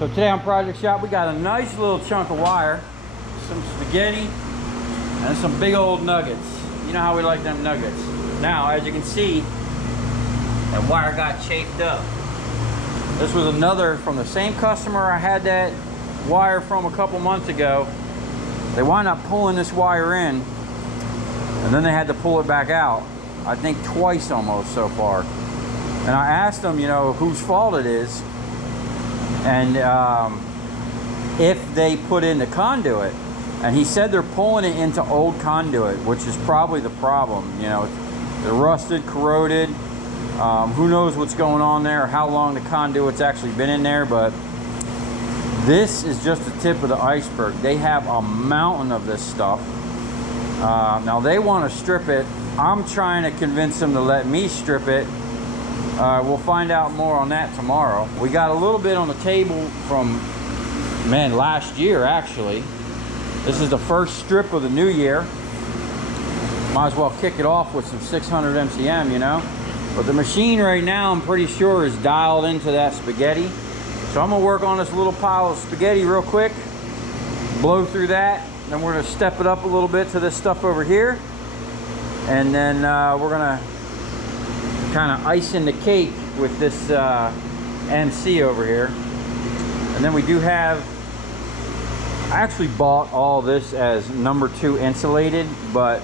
So today on Project Shop, we got a nice little chunk of wire, some spaghetti, and some big old nuggets. You know how we like them nuggets. Now, as you can see, that wire got chafed up. This was another from the same customer I had that wire from a couple months ago. They wound up pulling this wire in, and then they had to pull it back out. I think twice almost so far. And I asked them, you know, whose fault it is, and if they put in the conduit. And he said they're pulling it into old conduit, which is probably the problem. You know, they're rusted, corroded. Who knows what's going on there, or how long the conduit's actually been in there, but this is just the tip of the iceberg. They have a mountain of this stuff. Now they want to strip it. I'm trying to convince them to let me strip it. We'll find out more on that tomorrow. We got a little bit on the table from, man, last year actually. This is the first strip of the new year. Might as well kick it off with some 600 MCM, you know. But the machine right now, I'm pretty sure, is dialed into that spaghetti. So I'm gonna work on this little pile of spaghetti real quick, blow through that, then we're gonna step it up a little bit to this stuff over here. And then we're gonna kind of ice in the cake with this MC over here. And then we do have, I actually bought all this as #2 insulated, but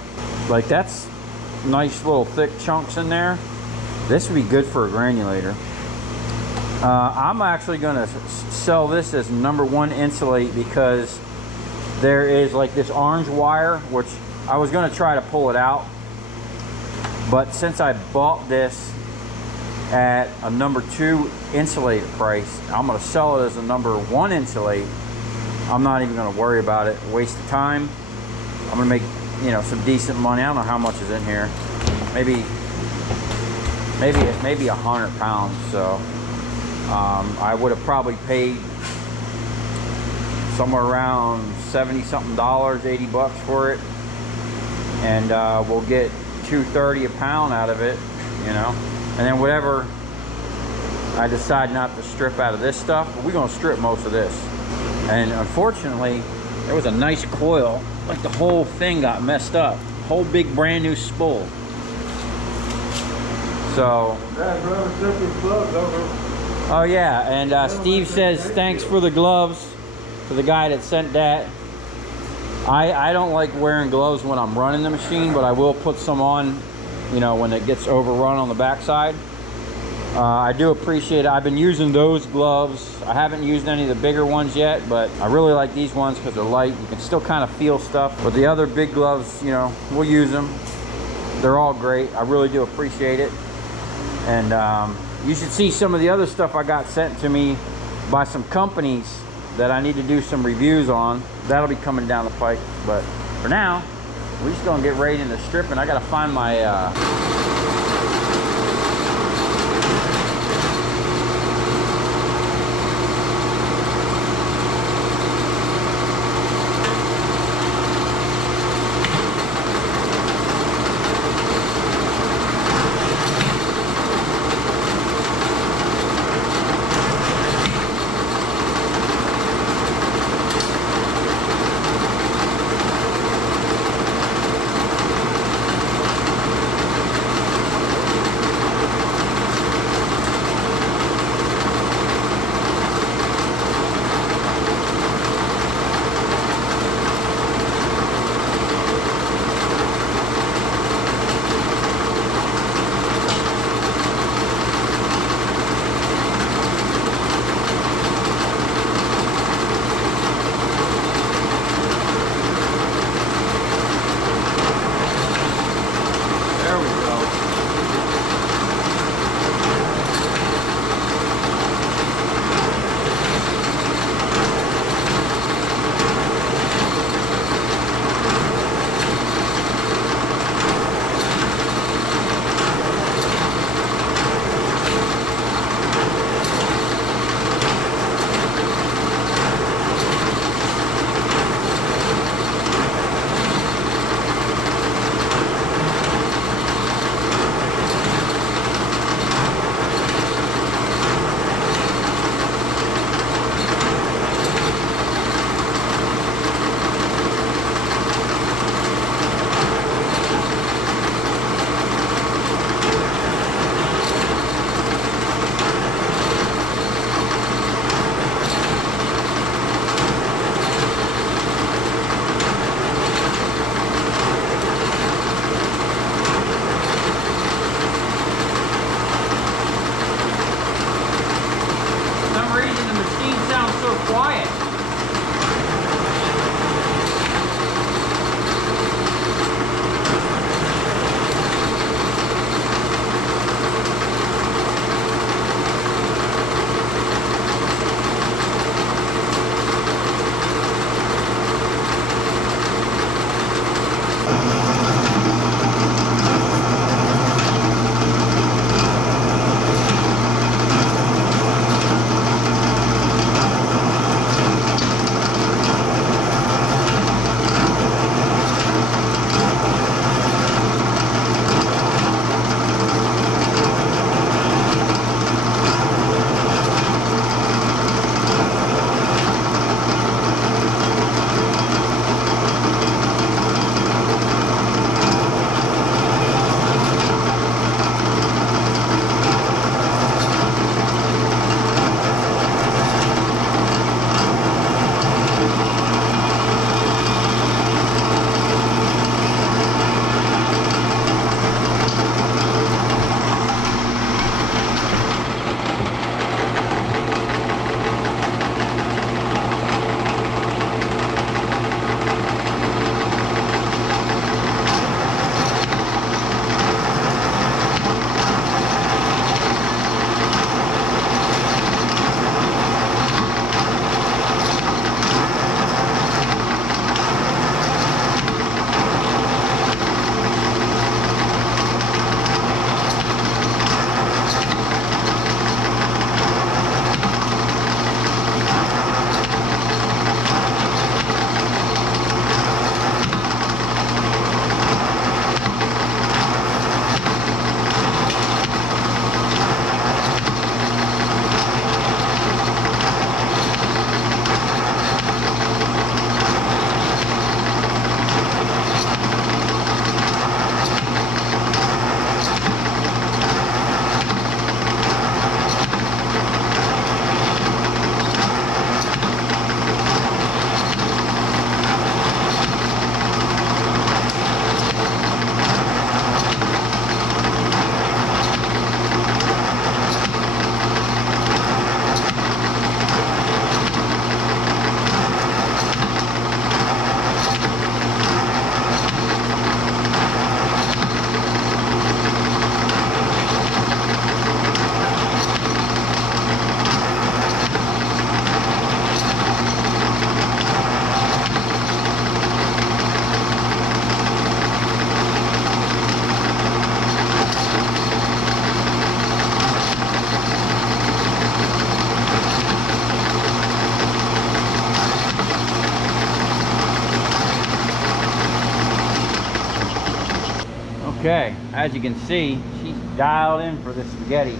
like that's nice little thick chunks in there. This would be good for a granulator. I'm actually gonna sell this as #1 insulate because there is like this orange wire, which I was gonna try to pull it out. But since I bought this at a #2 insulated price, I'm gonna sell it as a #1 insulate. I'm not even gonna worry about it, waste of time. I'm gonna make, you know, some decent money. I don't know how much is in here. Maybe 100 pounds. So I would have probably paid somewhere around 70 something dollars, 80 bucks for it. And we'll get $2.30 a pound out of it, you know. And then whatever I decide not to strip out of this stuff, we're gonna strip most of this. And unfortunately, there was a nice coil, like the whole thing got messed up. Whole big brand new spool. So. Oh yeah, and Steve says thanks for the gloves to the guy that sent that. I don't like wearing gloves when I'm running the machine, but I will put some on, you know, when it gets overrun on the backside. I do appreciate it. I've been using those gloves. I haven't used any of the bigger ones yet, but I really like these ones because they're light. You can still kind of feel stuff. But the other big gloves, you know, we'll use them. They're all great. I really do appreciate it. And you should see some of the other stuff I got sent to me by some companies that I need to do some reviews on. That'll be coming down the pike. But for now, we're just gonna get right into stripping. I gotta find my quiet. Okay, as you can see, she's dialed in for this spaghetti.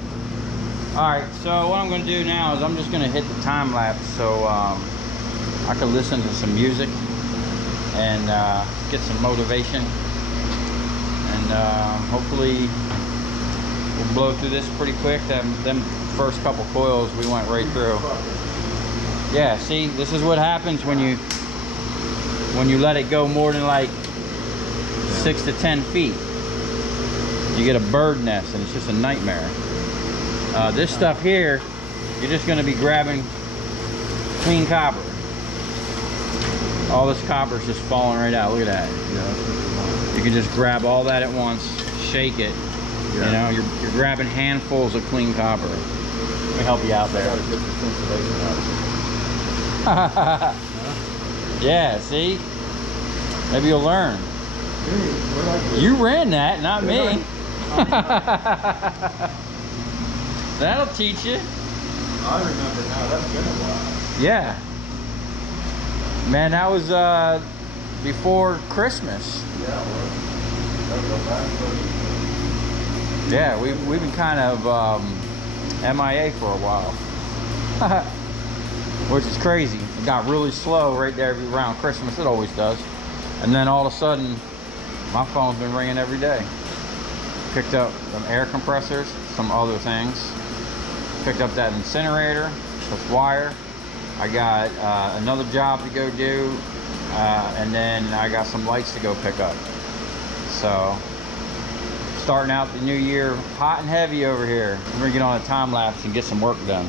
Alright, so what I'm going to do now is I'm just going to hit the time lapse so I can listen to some music and get some motivation. And hopefully we'll blow through this pretty quick. Them first couple coils we went right through. Yeah, see, this is what happens when you let it go more than like 6 to 10 feet. You get a bird nest and it's just a nightmare. This stuff here, you're just going to be grabbing clean copper. All this copper is just falling right out. Look at that. You can just grab all that at once, shake it. You know, you're grabbing handfuls of clean copper. Let me help you out there. Yeah, see? Maybe you'll learn. You ran that, not me. That'll teach you. I remember now, that's been a while. Yeah. Man, that was before Christmas. Yeah, well, Yeah, we've been kind of MIA for a while. Which is crazy. It got really slow right there around Christmas. It always does. And then all of a sudden, my phone's been ringing every day. Picked up some air compressors, some other things. Picked up that incinerator, this wire. I got another job to go do, and then I got some lights to go pick up. So, starting out the new year hot and heavy over here. We're gonna get on a time lapse and get some work done.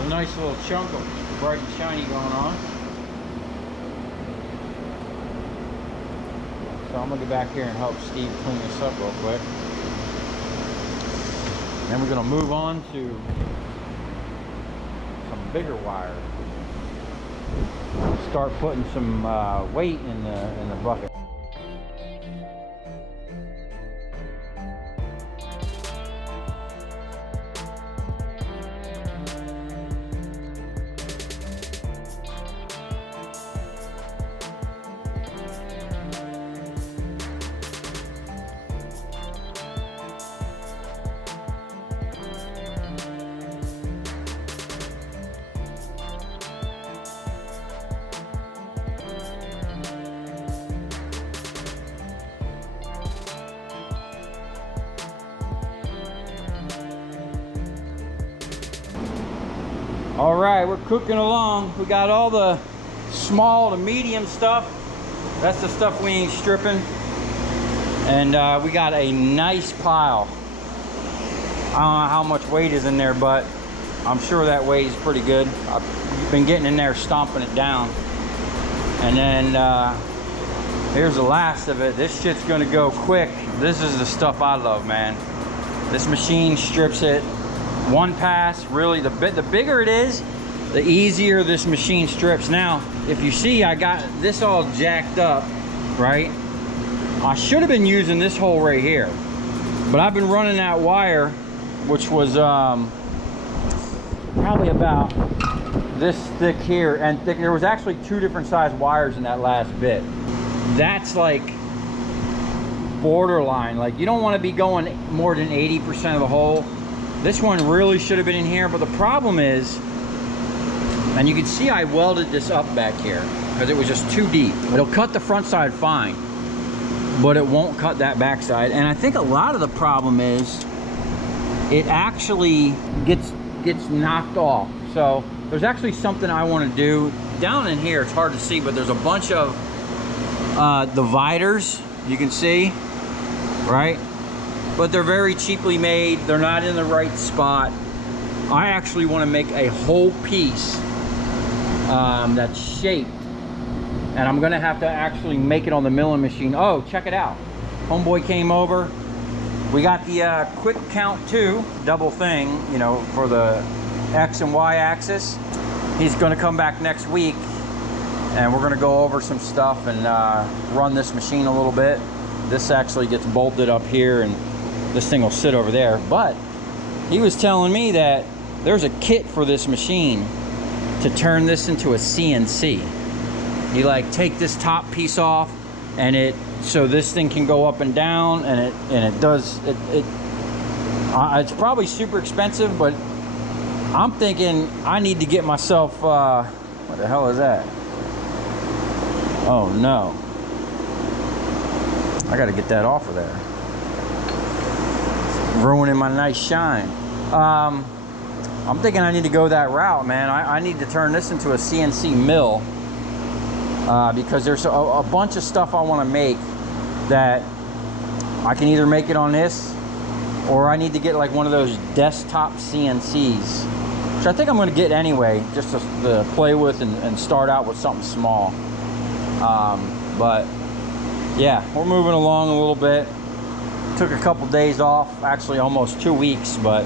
Got a nice little chunk of bright and shiny going on. So I'm gonna get back here and help Steve clean this up real quick. Then we're gonna move on to some bigger wire. Start putting some weight in the bucket. All right, we're cooking along. We got all the small to medium stuff. That's the stuff we ain't stripping. And we got a nice pile. I don't know how much weight is in there, but I'm sure that weighs pretty good. I've been getting in there, stomping it down. And then here's the last of it. This shit's gonna go quick. This is the stuff I love, man. This machine strips it one pass. Really, the bigger it is, the easier this machine strips. Now, if you see, I got this all jacked up, right? I should have been using this hole right here, but I've been running that wire, which was probably about this thick here and thick. There was actually 2 different size wires in that last bit. That's like borderline. Like, you don't want to be going more than 80% of the hole. This one really should have been in here, but the problem is, and you can see I welded this up back here because it was just too deep. It'll cut the front side fine, but it won't cut that back side. And I think a lot of the problem is it actually gets knocked off. So there's actually something I want to do down in here. It's hard to see, but there's a bunch of dividers, you can see, right? But they're very cheaply made. They're not in the right spot. I actually want to make a whole piece that's shaped, and I'm gonna have to actually make it on the milling machine. Oh, check it out. Homeboy came over. We got the quick count 2 double thing, you know, for the X and Y axis. He's gonna come back next week, and we're gonna go over some stuff and run this machine a little bit. This actually gets bolted up here, and this thing will sit over there. But he was telling me that there's a kit for this machine to turn this into a CNC. You like take this top piece off, and so this thing can go up and down, and it does it. It's probably super expensive, but I'm thinking I need to get myself. What the hell is that? Oh no! I got to get that off of there. It's ruining my nice shine. I'm thinking I need to go that route, man. I need to turn this into a CNC mill because there's a bunch of stuff I want to make that I can either make it on this, or I need to get like one of those desktop CNCs, which I think I'm going to get anyway, just to play with and start out with something small. But yeah, we're moving along a little bit. Took a couple days off, actually almost 2 weeks, but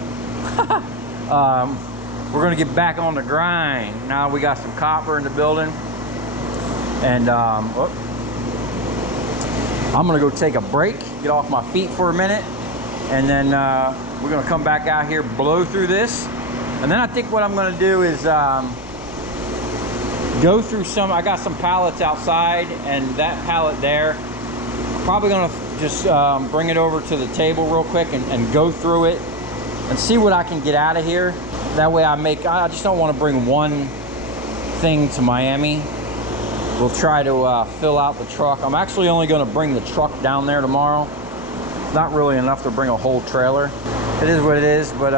we're gonna get back on the grind. Now we got some copper in the building, and I'm gonna go take a break, get off my feet for a minute, and then we're gonna come back out here, blow through this, and then I think what I'm gonna do is go through I got some pallets outside, and that pallet there, probably gonna just bring it over to the table real quick and go through it and see what I can get out of here. That way I just don't want to bring one thing to Miami. We'll try to fill out the truck. I'm actually only going to bring the truck down there tomorrow. Not really enough to bring a whole trailer. It is what it is, but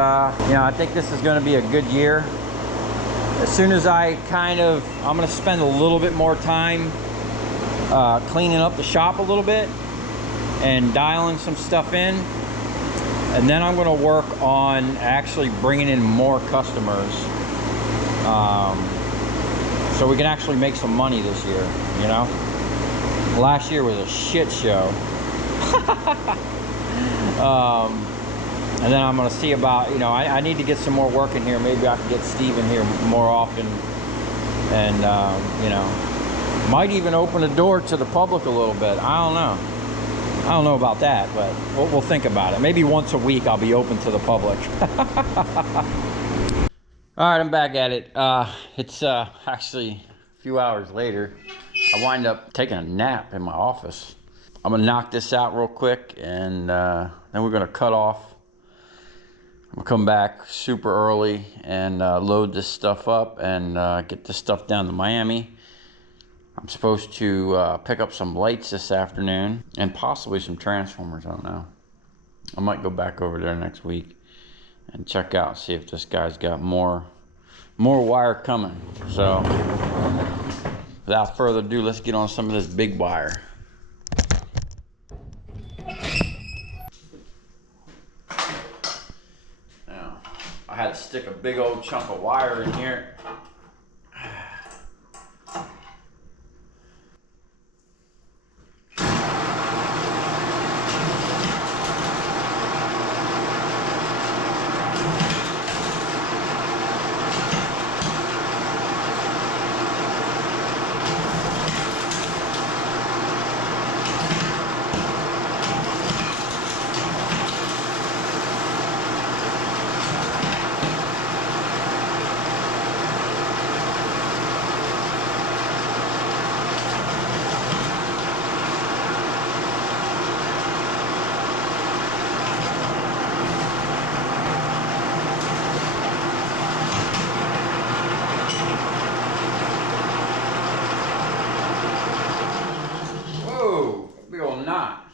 you know, I think this is going to be a good year. As soon as I'm going to spend a little bit more time cleaning up the shop a little bit and dialing some stuff in. And then I'm going to work on actually bringing in more customers so we can actually make some money this year, you know. Last year was a shit show. And then I'm gonna see about, you know, I need to get some more work in here. Maybe I can get Steve in here more often, and you know, might even open the door to the public a little bit. I don't know about that, but we'll think about it. Maybe once a week I'll be open to the public. All right, I'm back at it. It's actually a few hours later. I wind up taking a nap in my office. I'm gonna knock this out real quick, and then we're gonna cut off. I'm gonna come back super early and load this stuff up and get this stuff down to Miami. I'm supposed to pick up some lights this afternoon and possibly some transformers, I don't know. I might go back over there next week and check out, see if this guy's got more wire coming. So without further ado, let's get on some of this big wire. Now, I had to stick a big old chunk of wire in here. Big old knot.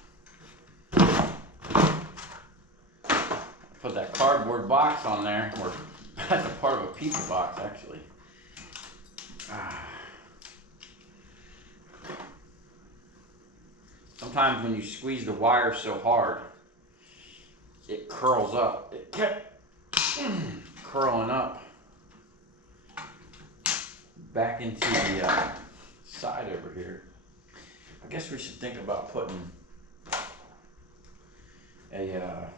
Put that cardboard box on there, or that's a part of a pizza box actually. Sometimes when you squeeze the wire so hard, it curls up. It kept curling up back into the side over here. I guess we should think about putting a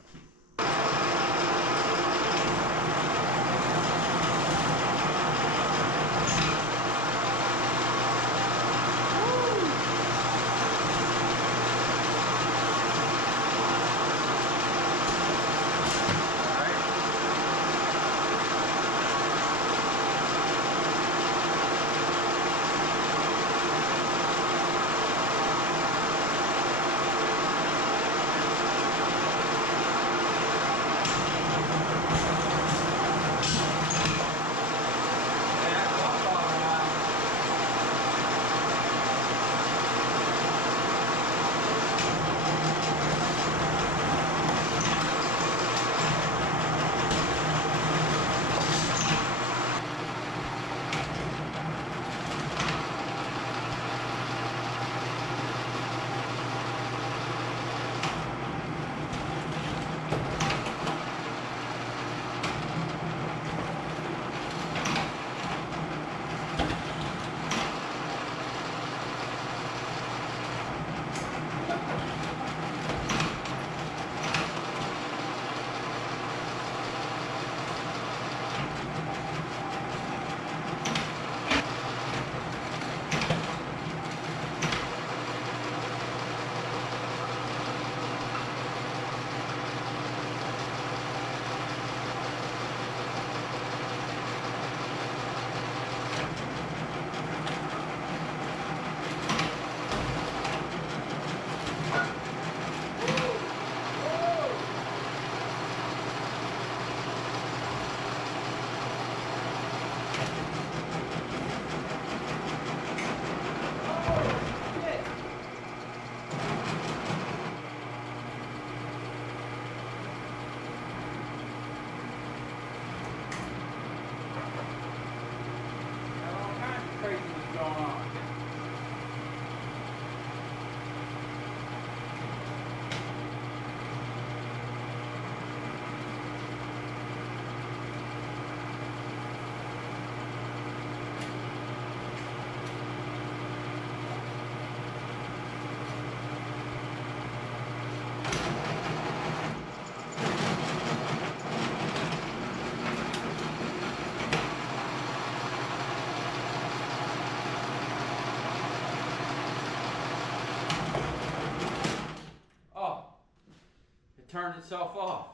turned itself off.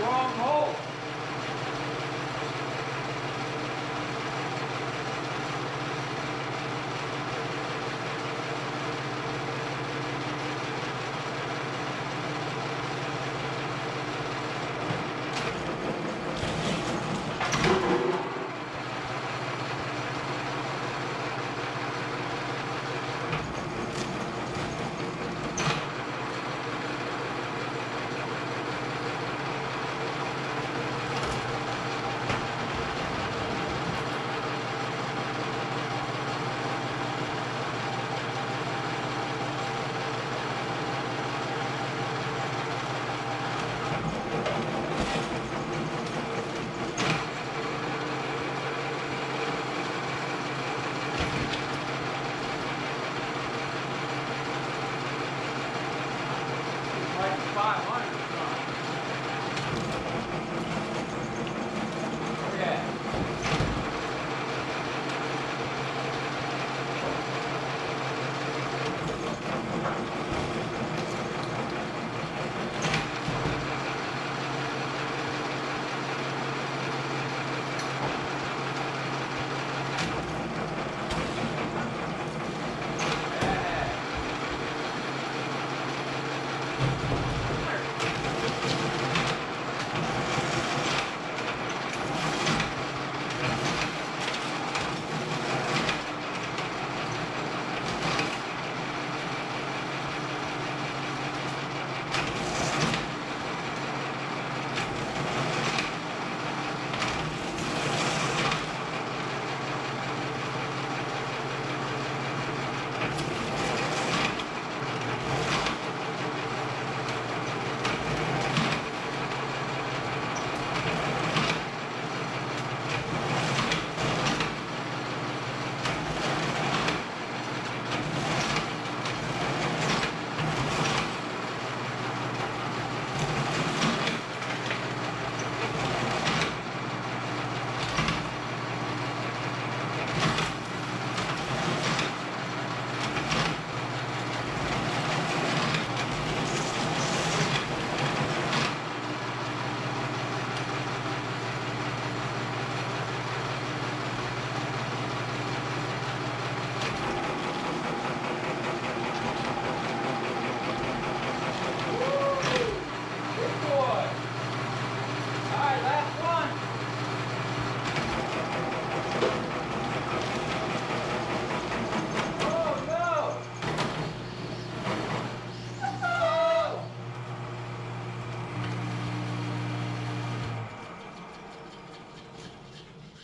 Wrong hole. Like 500 or something. Yeah.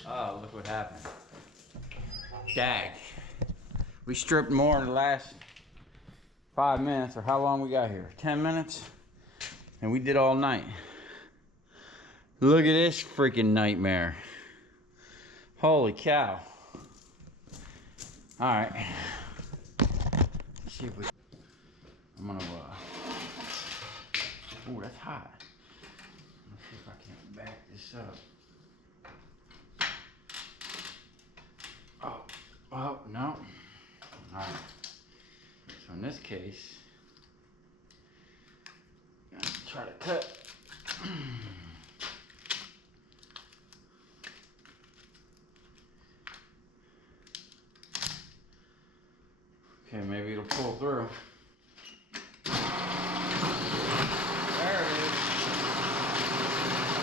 Oh, look what happened. Dag. We stripped more in the last 5 minutes, or how long we got here? 10 minutes? And we did all night. Look at this freaking nightmare. Holy cow. All right. Let's see if we... I'm gonna... Oh, that's hot. Let's see if I can back this up. Oh, no. All right. So in this case, I'm gonna try to cut. Okay, maybe it'll pull through. There it is.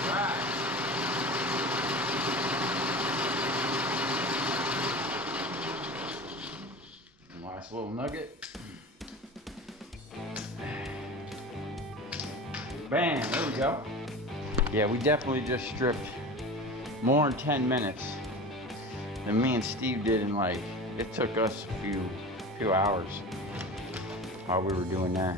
All right. Nice little nugget. Bam, there we go. Yeah, we definitely just stripped more than 10 minutes than me and Steve did in like, it took us a few hours while we were doing that.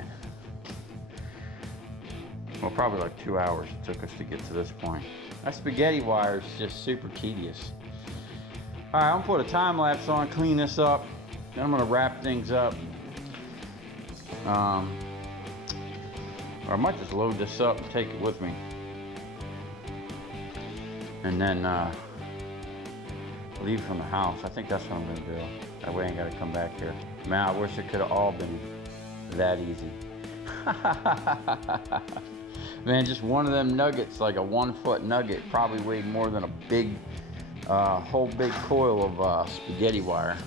Well, probably like 2 hours it took us to get to this point. That spaghetti wire is just super tedious. All right, I'm gonna put a time lapse on, clean this up. Then I'm gonna wrap things up. Or I might just load this up and take it with me. And then leave from the house. I think that's what I'm gonna do. That way I ain't gotta come back here. Man, I wish it could have all been that easy. Man, just one of them nuggets, like a 1 foot nugget, probably weighed more than a big, whole big coil of spaghetti wire.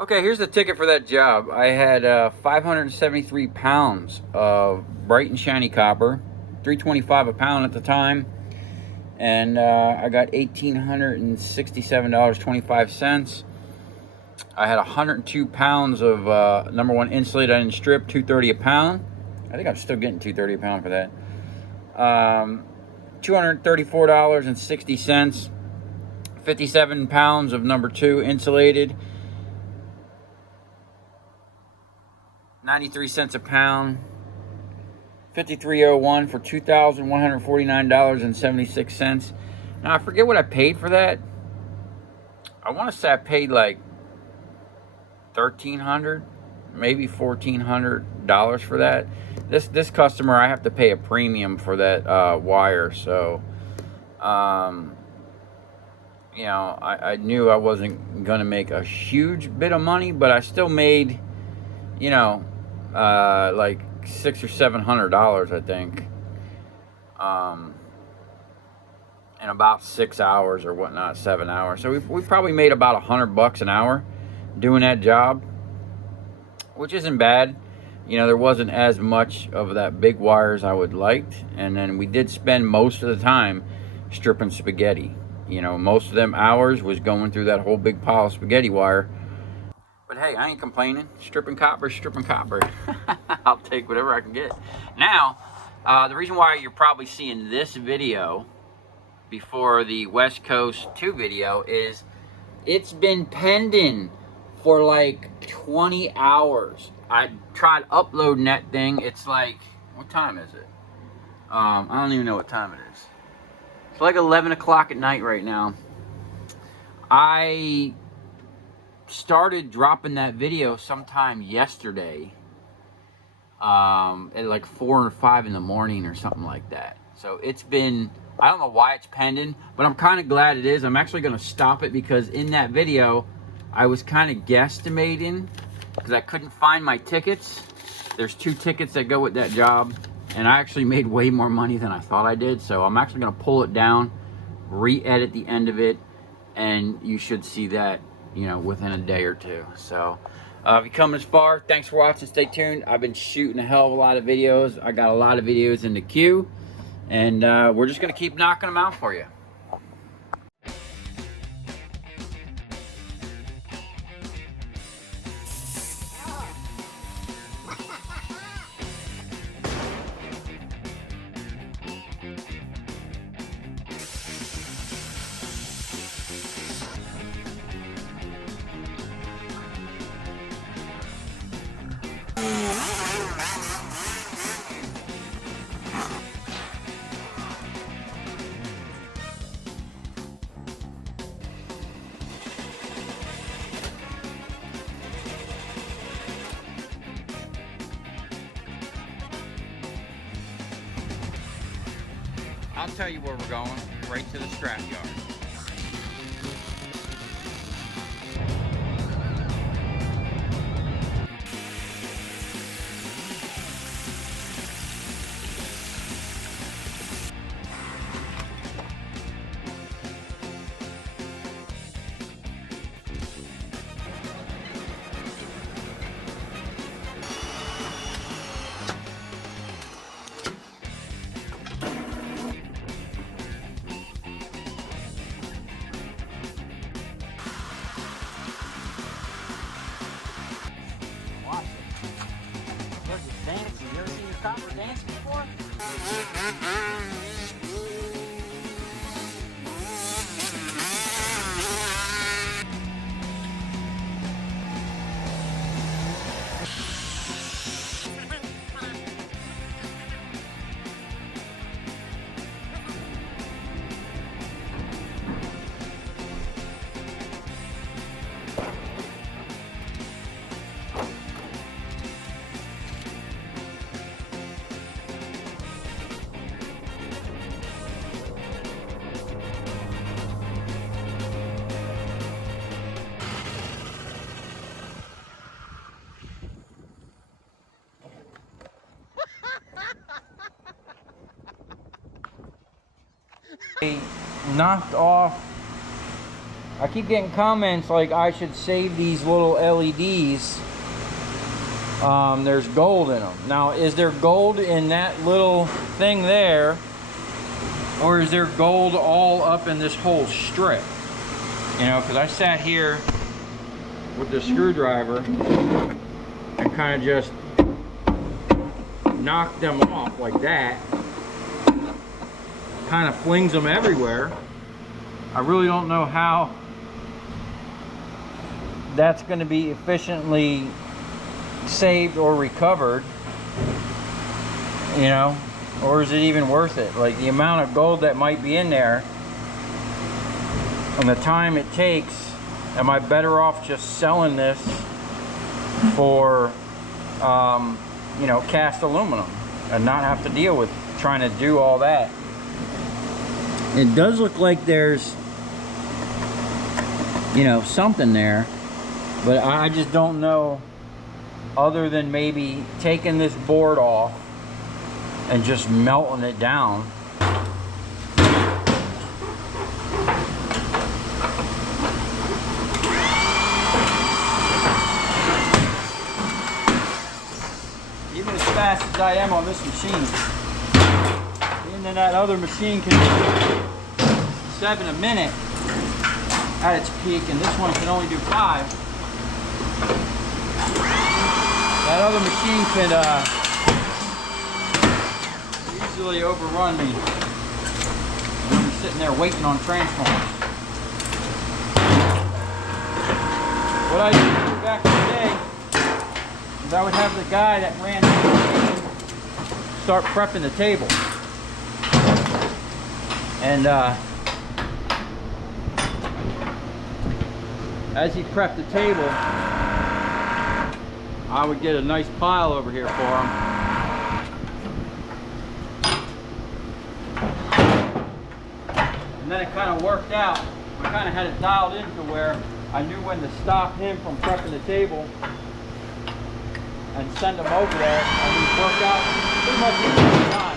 Okay, here's the ticket for that job. I had 573 pounds of bright and shiny copper, $3.25 a pound at the time, and I got $1,867.25. I had 102 pounds of number one insulated I didn't strip, $2.30 a pound. I think I'm still getting $2.30 a pound for that. $234.60. 57 pounds of number two insulated. 93 cents a pound. 53.01 for $2,149.76. Now I forget what I paid for that. I want to say I paid like $1,300, maybe $1,400 for that. This customer, I have to pay a premium for that wire, so you know, I knew I wasn't gonna make a huge bit of money, but I still made, you know, like $600 or $700, I think, in about 6 hours or whatnot, 7 hours. So we probably made about $100 an hour doing that job, which isn't bad. You know, there wasn't as much of that big wire as I would liked, and then we did spend most of the time stripping spaghetti. You know, most of them hours was going through that whole big pile of spaghetti wire. But hey, I ain't complaining. Stripping copper, stripping copper. I'll take whatever I can get. Now, the reason why you're probably seeing this video before the West Coast 2 video is it's been pending for like 20 hours. I tried uploading that thing. It's like, what time is it? I don't even know what time it is. It's like 11 o'clock at night right now. I started dropping that video sometime yesterday at like 4 or 5 in the morning or something like that. So it's been, I don't know why it's pending, but I'm kind of glad it is. I'm actually going to stop it because in that video I was kind of guesstimating because I couldn't find my tickets. There's 2 tickets that go with that job, and I actually made way more money than I thought I did. So I'm actually gonna pull it down, re-edit the end of it, and you should see that, you know, within a day or two. So if you come this far, thanks for watching. Stay tuned. I've been shooting a hell of a lot of videos. I got a lot of videos in the queue, and we're just gonna keep knocking them out for you. I'll tell you where we're going, right to the scrap yard. Dancing. You ever seen your copper dance before? Knocked off. I keep getting comments like I should save these little LEDs. There's gold in them. Now, is there gold in that little thing there, or is there gold all up in this whole strip? You know, because I sat here with the screwdriver and kind of just knocked them off like that. Kind of flings them everywhere. I really don't know how that's going to be efficiently saved or recovered, you know, or is it even worth it? Like the amount of gold that might be in there and the time it takes, am I better off just selling this for you know, cast aluminum and not have to deal with trying to do all that? It does look like there's, you know, something there, but I just don't know, other than maybe taking this board off and just melting it down. Even as fast as I am on this machine, and then that other machine can do 7 a minute at its peak, and this one can only do 5. That other machine could easily overrun me when I'm sitting there waiting on transformers. What I used to do back in the day is I would have the guy that ran the machine start prepping the table. And as he prepped the table, I would get a nice pile over here for him. And then it kind of worked out. I kind of had it dialed in to where I knew when to stop him from prepping the table and send them over there, and we work out pretty much in time.